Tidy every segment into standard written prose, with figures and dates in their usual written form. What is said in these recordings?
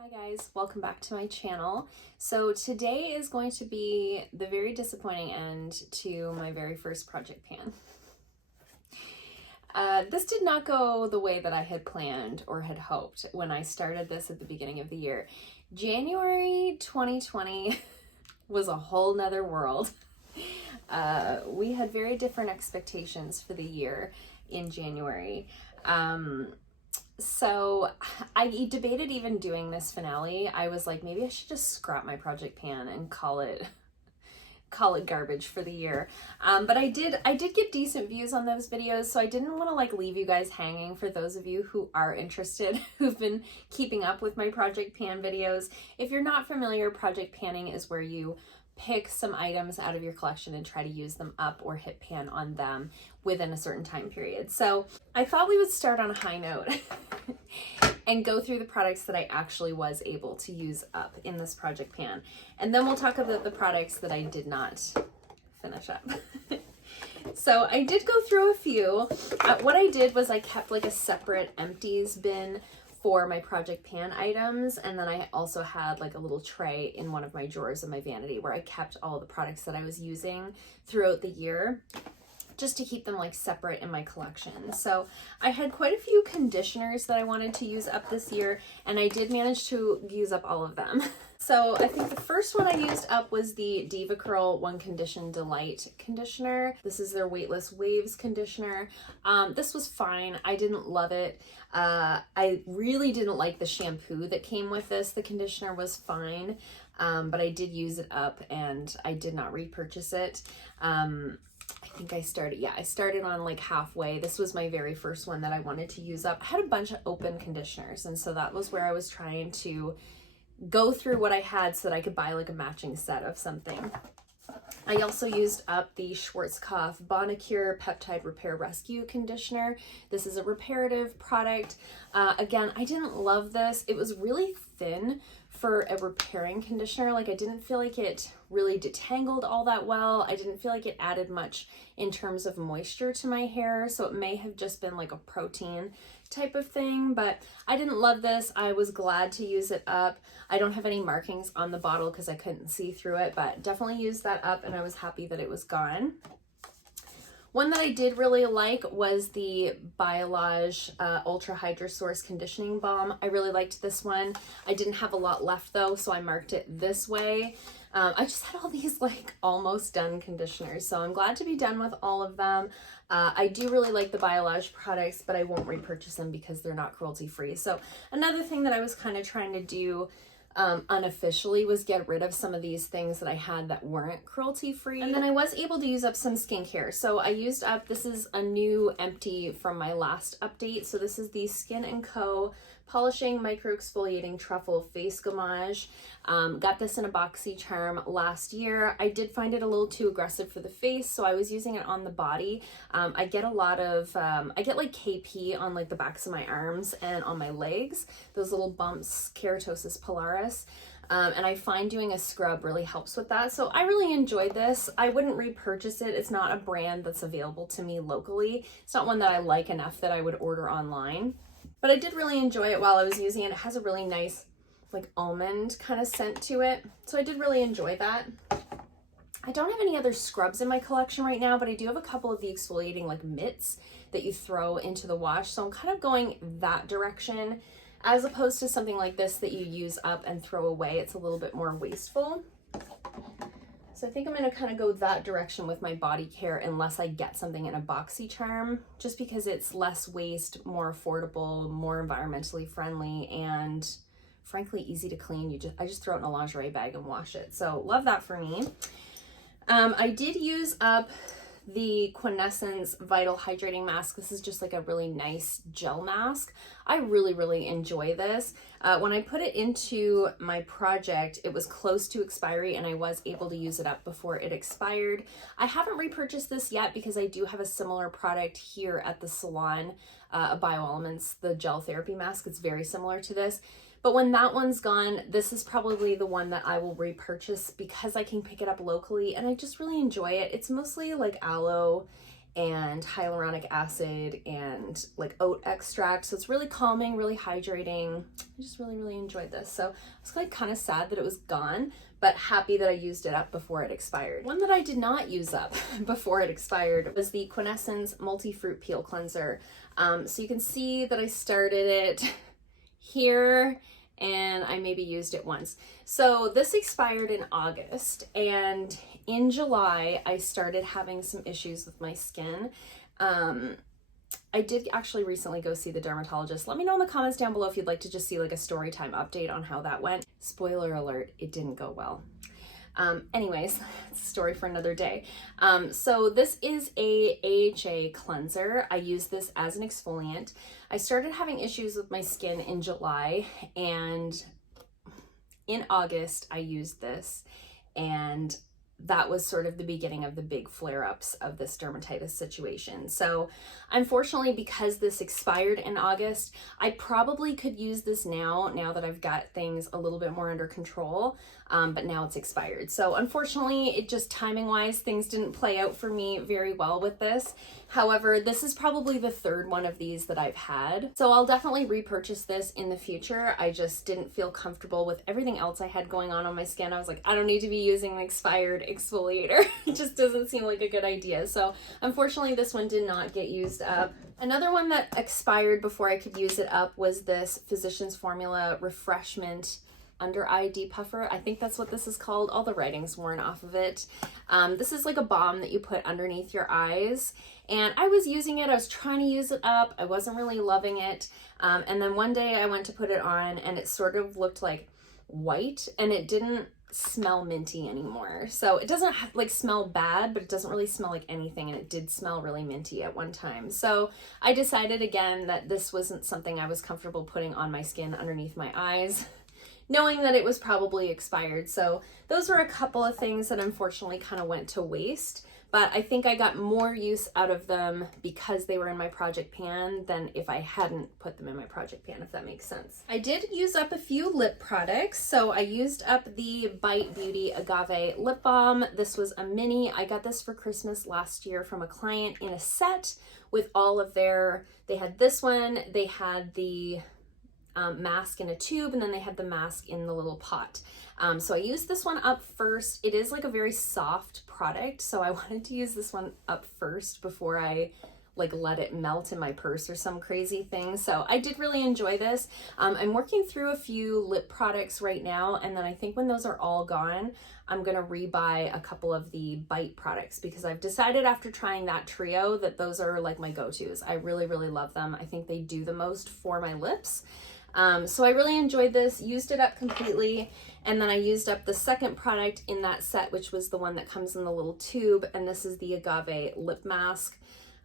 Hi guys, welcome back to my channel. So today is going to be the very disappointing end to my very first project pan. This did not go the way that I had planned or had hoped when I started this at the beginning of the year. January 2020 was a whole nother world. We had very different expectations for the year in January. So I debated even doing this finale. I was like, maybe I should just scrap my project pan and call it garbage for the year. But I did get decent views on those videos, so I didn't want to like leave you guys hanging for those of you who are interested, who've been keeping up with my project pan videos. If you're not familiar, project panning is where you pick some items out of your collection and try to use them up or hit pan on them within a certain time period. So I thought we would start on a high note and go through the products that I actually was able to use up in this project pan. And then we'll talk about the products that I did not finish up. So I did go through a few. What I did was I kept like a separate empties bin for my project pan items, and then I also had like a little tray in one of my drawers of my vanity where I kept all the products that I was using throughout the year, just to keep them like separate in my collection. So I had quite a few conditioners that I wanted to use up this year, and I did manage to use up all of them. So I think the first one I used up was the Diva Curl One Condition Delight conditioner. This is their Weightless Waves conditioner. This was fine. I didn't love it. I really didn't like the shampoo that came with this. The conditioner was fine, but I did use it up and I did not repurchase it. I think I started on like halfway. This was my very first one that I wanted to use up. I had a bunch of open conditioners, and so that was where I was trying to go through what I had so that I could buy like a matching set of something. I also used up the Schwarzkopf Bonicure Peptide Repair Rescue Conditioner. This is a reparative product. Again, I didn't love this. It was really thin for a repairing conditioner. Like, I didn't feel like it really detangled all that well. I didn't feel like it added much in terms of moisture to my hair, so it may have just been like a protein type of thing, but I didn't love this. I was glad to use it up. I don't have any markings on the bottle because I couldn't see through it, but definitely used that up and I was happy that it was gone. One that I did really like was the Biologe Ultra Hydrosource Conditioning Balm. I really liked this one. I didn't have a lot left though, so I marked it this way. I just had all these like almost done conditioners, so I'm glad to be done with all of them. I do really like the Biologe products, but I won't repurchase them because they're not cruelty free. So another thing that I was kind of trying to do unofficially was get rid of some of these things that I had that weren't cruelty free. And then I was able to use up some skincare. So I used up, this is a new empty from my last update. So this is the Skin&Co Polishing Micro Exfoliating Truffle Face Gommage. Got this in a boxy charm last year. I did find it a little too aggressive for the face, so I was using it on the body. I get a lot of, I get like KP on like the backs of my arms and on my legs, those little bumps, keratosis pilaris. And I find doing a scrub really helps with that. So I really enjoyed this. I wouldn't repurchase it. It's not a brand that's available to me locally. It's not one that I like enough that I would order online. But I did really enjoy it while I was using it. It has a really nice like almond kind of scent to it. So I did really enjoy that. I don't have any other scrubs in my collection right now, but I do have a couple of the exfoliating like mitts that you throw into the wash. So I'm kind of going that direction as opposed to something like this that you use up and throw away. It's a little bit more wasteful. So I think I'm going to kind of go that direction with my body care unless I get something in a boxy charm, just because it's less waste, more affordable, more environmentally friendly, and frankly easy to clean. I just throw it in a lingerie bag and wash it. So love that for me. I did use up the Quinescence Vital Hydrating Mask. This is just like a really nice gel mask. I really enjoy this. When I put it into my project, it was close to expiry and I was able to use it up before it expired. I haven't repurchased this yet because I do have a similar product here at the salon, BioElements, the gel therapy mask. It's very similar to this. But when that one's gone, this is probably the one that I will repurchase because I can pick it up locally and I just really enjoy it. It's mostly like aloe and hyaluronic acid and like oat extract. So it's really calming, really hydrating. I just really enjoyed this. So I was like kind of sad that it was gone, but happy that I used it up before it expired. One that I did not use up before it expired was the Quinescence Multi-Fruit Peel Cleanser. So you can see that I started it here and I maybe used it once. So this expired in August, and in July I started having some issues with my skin. I did actually recently go see the dermatologist. Let me know in the comments down below if you'd like to just see like a story time update on how that went. Spoiler alert, it didn't go well. Anyways, it's a story for another day. So this is a AHA cleanser. I use this as an exfoliant. I started having issues with my skin in July, and in August I used this, and that was sort of the beginning of the big flare-ups of this dermatitis situation. So unfortunately, because this expired in August, I probably could use this now that I've got things a little bit more under control, but now it's expired. So unfortunately, it just timing-wise, things didn't play out for me very well with this. However, this is probably the third one of these that I've had. So I'll definitely repurchase this in the future. I just didn't feel comfortable with everything else I had going on my skin. I was like, I don't need to be using an expired exfoliator. It just doesn't seem like a good idea. So unfortunately, this one did not get used up. Another one that expired before I could use it up was this Physicians Formula Refreshment Under Eye Depuffer. I think that's what this is called. All the writing's worn off of it. This is like a balm that you put underneath your eyes. And I was using it, I was trying to use it up. I wasn't really loving it. And then one day I went to put it on and it sort of looked like white, and it didn't smell minty anymore. So it doesn't like smell bad, but it doesn't really smell like anything. And it did smell really minty at one time. So I decided again that this wasn't something I was comfortable putting on my skin underneath my eyes, knowing that it was probably expired. So those were a couple of things that unfortunately kind of went to waste, but I think I got more use out of them because they were in my project pan than if I hadn't put them in my project pan, if that makes sense. I did use up a few lip products. So I used up the Bite Beauty Agave Lip Balm. This was a mini. I got this for Christmas last year from a client in a set with all of their, they had this one, they had the mask in a tube, and then they had the mask in the little pot. So I used this one up first. It is like a very soft product, so I wanted to use this one up first before I like let it melt in my purse or some crazy thing. So I did really enjoy this. I'm working through a few lip products right now, and then I think when those are all gone, I'm gonna rebuy a couple of the Bite products, because I've decided after trying that trio that those are like my go-tos. I really love them. I think they do the most for my lips. So I really enjoyed this, used it up completely, and then I used up the second product in that set, which was the one that comes in the little tube, and this is the Agave Lip Mask.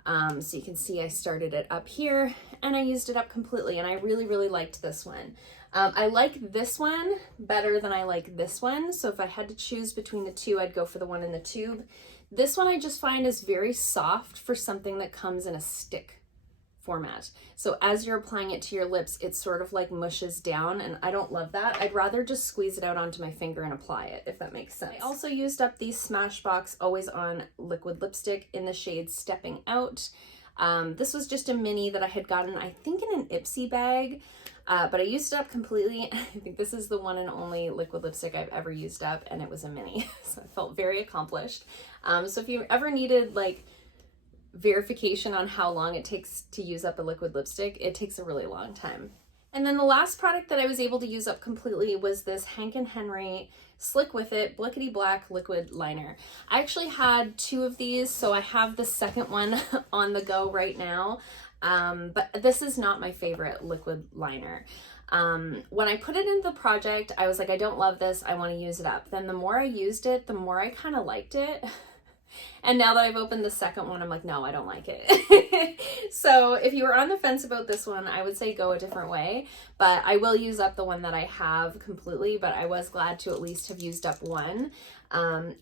So you can see I started it up here, and I used it up completely, and I really liked this one. I like this one better than I like this one, so if I had to choose between the two, I'd go for the one in the tube. This one I just find is very soft for something that comes in a stick format. So as you're applying it to your lips, it sort of like mushes down, and I don't love that. I'd rather just squeeze it out onto my finger and apply it, if that makes sense. I also used up the Smashbox Always On liquid lipstick in the shade Stepping Out. This was just a mini that I had gotten, I think, in an Ipsy bag, but I used it up completely. I think this is the one and only liquid lipstick I've ever used up, and it was a mini, so I felt very accomplished. So if you ever needed like verification on how long it takes to use up a liquid lipstick, it takes a really long time. And then the last product that I was able to use up completely was this Hank & Henry Slick With It Blickety Black Liquid Liner. I actually had two of these, so I have the second one on the go right now, but this is not my favorite liquid liner. When I put it into the project, I was like, I don't love this, I want to use it up. Then the more I used it, the more I kind of liked it. And now that I've opened the second one, I'm like, no, I don't like it. So if you were on the fence about this one, I would say go a different way, but I will use up the one that I have completely, but I was glad to at least have used up one.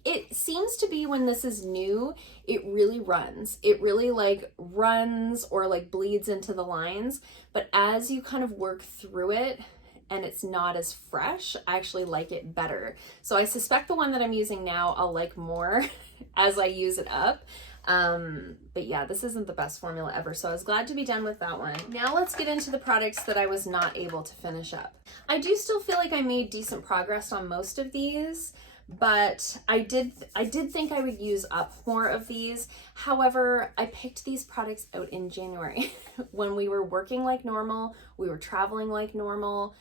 It seems to be when this is new, it really runs. It really like runs or like bleeds into the lines, but as you kind of work through it, and it's not as fresh, I actually like it better. So I suspect the one that I'm using now, I'll like more as I use it up. But yeah, this isn't the best formula ever, so I was glad to be done with that one. Now let's get into the products that I was not able to finish up. I do still feel like I made decent progress on most of these, but I did think I would use up more of these. However, I picked these products out in January when we were working like normal, we were traveling like normal,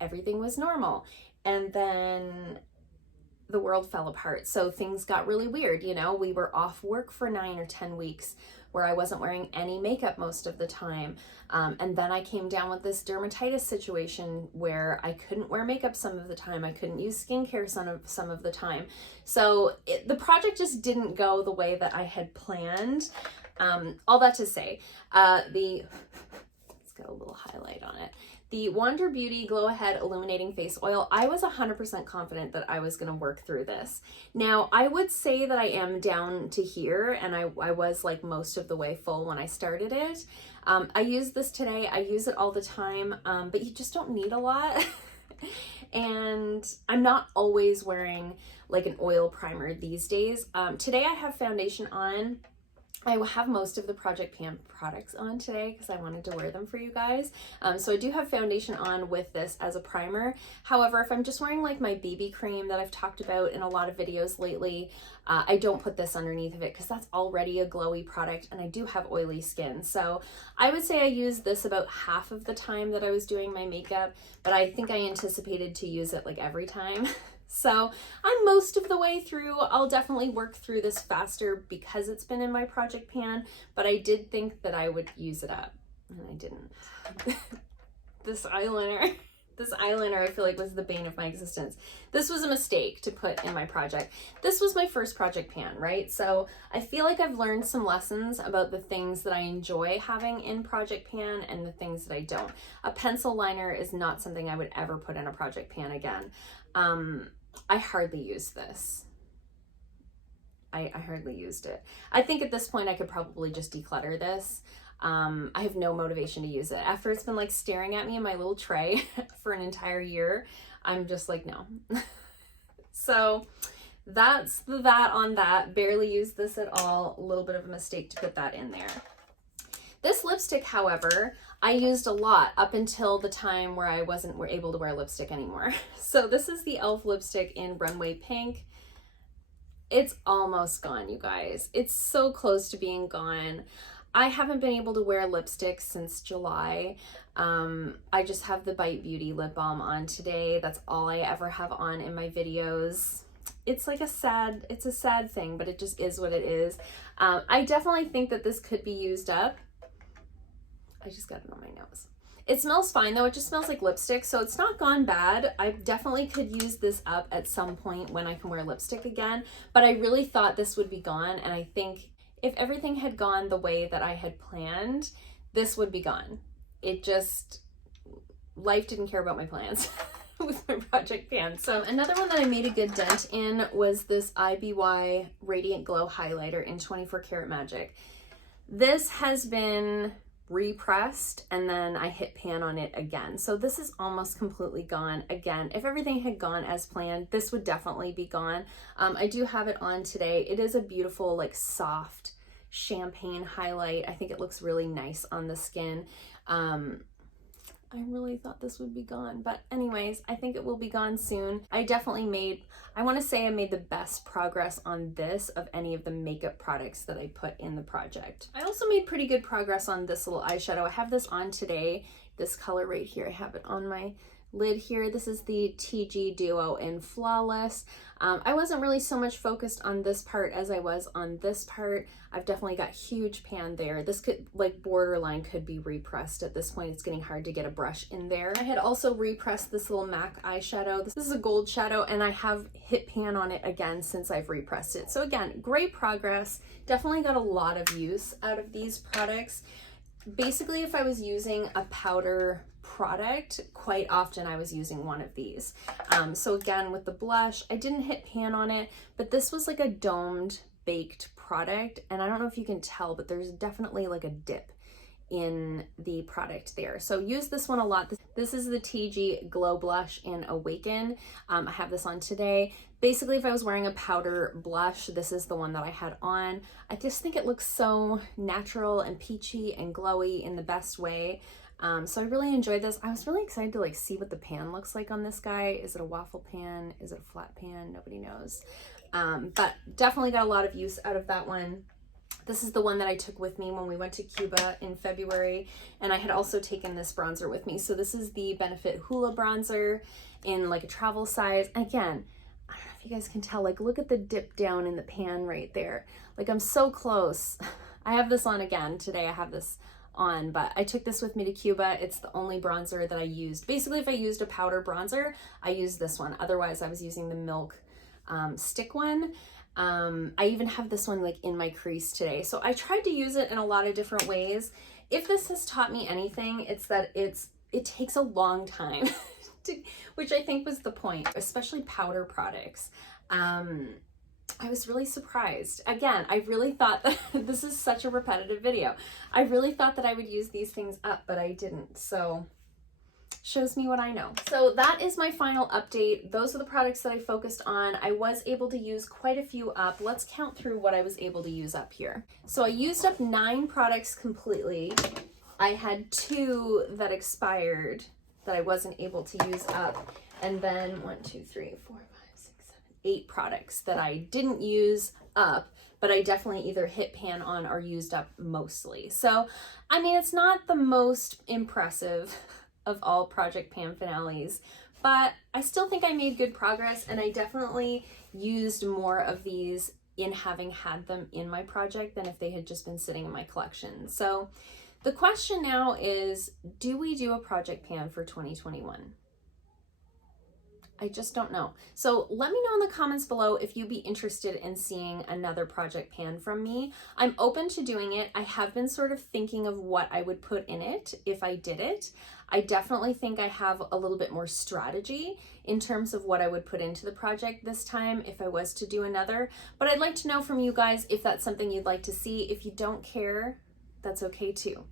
everything was normal. And then the world fell apart. So things got really weird. You know, we were off work for 9 or 10 weeks where I wasn't wearing any makeup most of the time. And then I came down with this dermatitis situation where I couldn't wear makeup some of the time. I couldn't use skincare some of the time. So the project just didn't go the way that I had planned. All that to say, let's get a little highlight on it. The Wander Beauty Glow Ahead Illuminating Face Oil, I was 100% confident that I was going to work through this. Now, I would say that I am down to here, and I was like most of the way full when I started it. I use this today. I use it all the time, but you just don't need a lot. And I'm not always wearing like an oil primer these days. Today I have foundation on. I have most of the Project Pan products on today because I wanted to wear them for you guys. So I do have foundation on with this as a primer. However, if I'm just wearing like my BB cream that I've talked about in a lot of videos lately, I don't put this underneath of it because that's already a glowy product and I do have oily skin. So I would say I used this about half of the time that I was doing my makeup, but I think I anticipated to use it like every time. So I'm most of the way through. I'll definitely work through this faster because it's been in my project pan, but I did think that I would use it up and I didn't. This eyeliner I feel like was the bane of my existence. This was a mistake to put in my project. This was my first project pan, right? So I feel like I've learned some lessons about the things that I enjoy having in project pan and the things that I don't. A pencil liner is not something I would ever put in a project pan again. I hardly use this. I hardly used it. I think at this point I could probably just declutter this. I have no motivation to use it. After it's been like staring at me in my little tray for an entire year, I'm just like, no. So that's that on that. Barely used this at all. A little bit of a mistake to put that in there. This lipstick, however, I used a lot up until the time where I wasn't able to wear lipstick anymore. So this is the e.l.f. lipstick in Runway Pink. It's almost gone, you guys. It's so close to being gone. I haven't been able to wear lipstick since July. I just have the Bite Beauty lip balm on today. That's all I ever have on in my videos. It's like it's a sad thing, but it just is what it is. I definitely think that this could be used up. I just got it on my nose. It smells fine though. It just smells like lipstick, so it's not gone bad. I definitely could use this up at some point when I can wear lipstick again, but I really thought this would be gone, and I think if everything had gone the way that I had planned, this would be gone. It just, life didn't care about my plans with my project pan. So another one that I made a good dent in was this IBY Radiant Glow Highlighter in 24 Karat Magic. This has been repressed and then I hit pan on it again. So this is almost completely gone. Again, if everything had gone as planned, this would definitely be gone. I do have it on today. It is a beautiful, like soft champagne highlight. I think it looks really nice on the skin. I really thought this would be gone, but anyways, I think it will be gone soon. I want to say I made the best progress on this of any of the makeup products that I put in the project. I also made pretty good progress on this little eyeshadow. I have this on today, this color right here. I have it on my lid here. This is the TG Duo in Flawless. I wasn't really so much focused on this part as I was on this part. I've definitely got huge pan there. This could, like, borderline could be repressed at this point. It's getting hard to get a brush in there. I had also repressed this little MAC eyeshadow. This is a gold shadow and I have hit pan on it again since I've repressed it. So again, great progress. Definitely got a lot of use out of these products. Basically, if I was using a powder product, quite often I was using one of these. So again, with the blush, I didn't hit pan on it, but this was like a domed baked product, and I don't know if you can tell, but there's definitely like a dip in the product there. So use this one a lot. This is the TG Glow Blush in Awaken. I have this on today. Basically, if I was wearing a powder blush, this is the one that I had on. I just think it looks so natural and peachy and glowy in the best way. So I really enjoyed this. I was really excited to like see what the pan looks like on this guy. Is it a waffle pan? Is it a flat pan? Nobody knows. But definitely got a lot of use out of that one. This is the one that I took with me when we went to Cuba in February, and I had also taken this bronzer with me. So this is the Benefit Hoola bronzer in like a travel size. Again, I don't know if you guys can tell, like look at the dip down in the pan right there. Like I'm so close. I have this on again today. I have this on, but I took this with me to Cuba. It's the only bronzer that I used. Basically, if I used a powder bronzer, I used this one. Otherwise, I was using the Milk stick one. I even have this one like in my crease today. So I tried to use it in a lot of different ways. If this has taught me anything, it's that it takes a long time, which I think was the point, especially powder products. I was really surprised. Again, I really thought that this is such a repetitive video. I really thought that I would use these things up, but I didn't. So shows me what I know. So that is my final update. Those are the products that I focused on. I was able to use quite a few up. Let's count through what I was able to use up here. So I used up 9 products completely. I had 2 that expired that I wasn't able to use up. And then 1, 2, 3, 4, 5, 6, 7, 8 products that I didn't use up, but I definitely either hit pan on or used up mostly. So, I mean, it's not the most impressive of all project pan finales, but I still think I made good progress, and I definitely used more of these in having had them in my project than if they had just been sitting in my collection. So the question now is, do we do a project pan for 2021? I just don't know. So let me know in the comments below if you'd be interested in seeing another project pan from me. I'm open to doing it. I have been sort of thinking of what I would put in it if I did it. I definitely think I have a little bit more strategy in terms of what I would put into the project this time if I was to do another. But I'd like to know from you guys if that's something you'd like to see. If you don't care, that's okay too.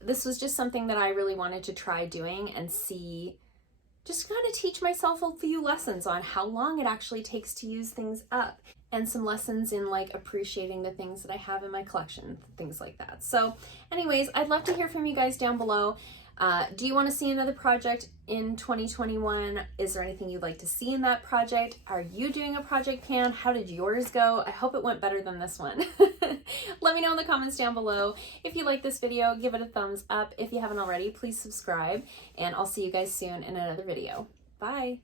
This was just something that I really wanted to try doing and see, just kind of teach myself a few lessons on how long it actually takes to use things up, and some lessons in like appreciating the things that I have in my collection, things like that. So anyways, I'd love to hear from you guys down below. Do you want to see another project in 2021? Is there anything you'd like to see in that project? Are you doing a project pan? How did yours go? I hope it went better than this one. Let me know in the comments down below. If you like this video, give it a thumbs up. If you haven't already, please subscribe, and I'll see you guys soon in another video. Bye.